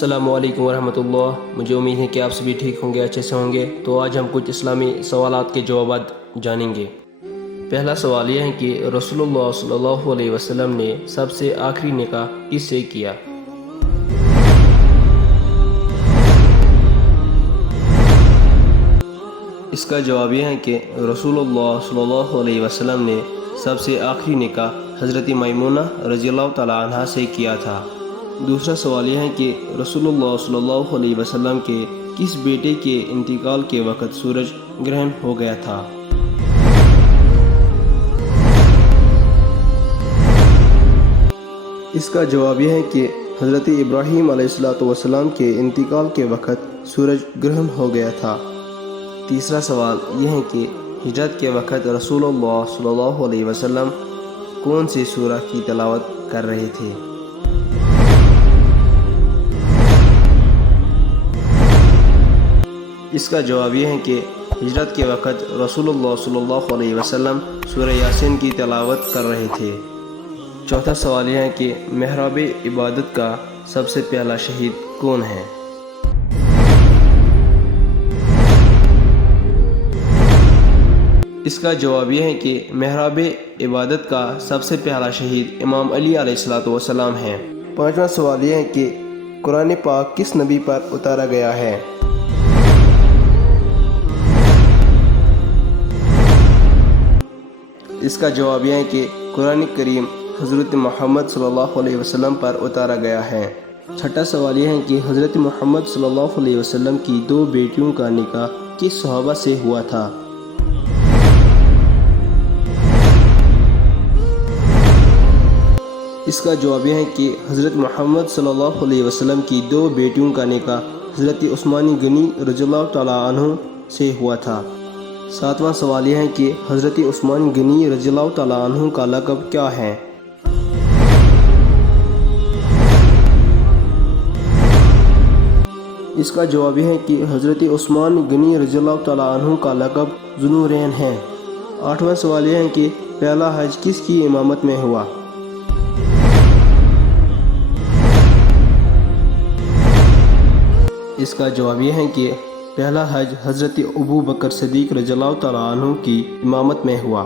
السلام علیکم ورحمۃ اللہ۔ مجھے امید ہے کہ آپ سبھی ٹھیک ہوں گے، اچھے سے ہوں گے۔ تو آج ہم کچھ اسلامی سوالات کے جوابات جانیں گے۔ پہلا سوال یہ ہے کہ رسول اللہ صلی اللہ علیہ وسلم نے سب سے آخری نکاح کس سے کیا؟ اس کا جواب یہ ہے کہ رسول اللہ صلی اللہ علیہ وسلم نے سب سے آخری نکاح حضرت میمونہ رضی اللہ تعالی عنہا سے کیا تھا۔ دوسرا سوال یہ ہے کہ رسول اللہ صلی اللہ علیہ وسلم کے کس بیٹے کے انتقال کے وقت سورج گرہن ہو گیا تھا؟ اس کا جواب یہ ہے کہ حضرت ابراہیم علیہ السلام کے انتقال کے وقت سورج گرہن ہو گیا تھا۔ تیسرا سوال یہ ہے کہ ہجرت کے وقت رسول اللہ صلی اللہ علیہ وسلم کون سی سورہ کی تلاوت کر رہے تھے؟ اس کا جواب یہ ہے کہ ہجرت کے وقت رسول اللہ صلی اللہ علیہ وسلم سورہ یاسین کی تلاوت کر رہے تھے۔ چوتھا سوال یہ ہے کہ محراب عبادت کا سب سے پہلا شہید کون ہے؟ اس کا جواب یہ ہے کہ محراب عبادت کا سب سے پہلا شہید امام علی علیہ السلام ہیں۔ پانچواں سوال یہ ہے کہ قرآن پاک کس نبی پر اتارا گیا ہے؟ اس کا جواب یہ ہے کہ قرآن کریم حضرت محمد صلی اللہ علیہ وسلم پر اتارا گیا ہے۔ چھٹا سوال یہ ہے کہ حضرت محمد صلی اللہ علیہ وسلم کی دو بیٹیوں کا نکاح کس صحابہ سے ہوا تھا؟ اس کا جواب یہ ہے کہ حضرت محمد صلی اللہ علیہ وسلم کی دو بیٹیوں کا نکاح حضرت عثمان غنی رضی اللہ تعالی عنہ سے ہوا تھا۔ ساتواں سوال یہ ہے کہ حضرت عثمان غنی رضی اللہ تعالی عنہ کا لقب کیا ہے؟ اس کا جواب یہ ہے کہ حضرت عثمان غنی رضی اللہ تعالی عنہ کا لقب ذو نورین ہے۔ آٹھواں سوال یہ ہے کہ پہلا حج کس کی امامت میں ہوا؟ اس کا جواب یہ ہے کہ پہلا حج حضرت ابو بکر صدیق رضی اللہ تعالیٰ عنہ کی امامت میں ہوا۔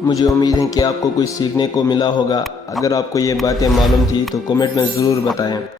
مجھے امید ہے کہ آپ کو کچھ سیکھنے کو ملا ہوگا۔ اگر آپ کو یہ باتیں معلوم تھی تو کمنٹ میں ضرور بتائیں۔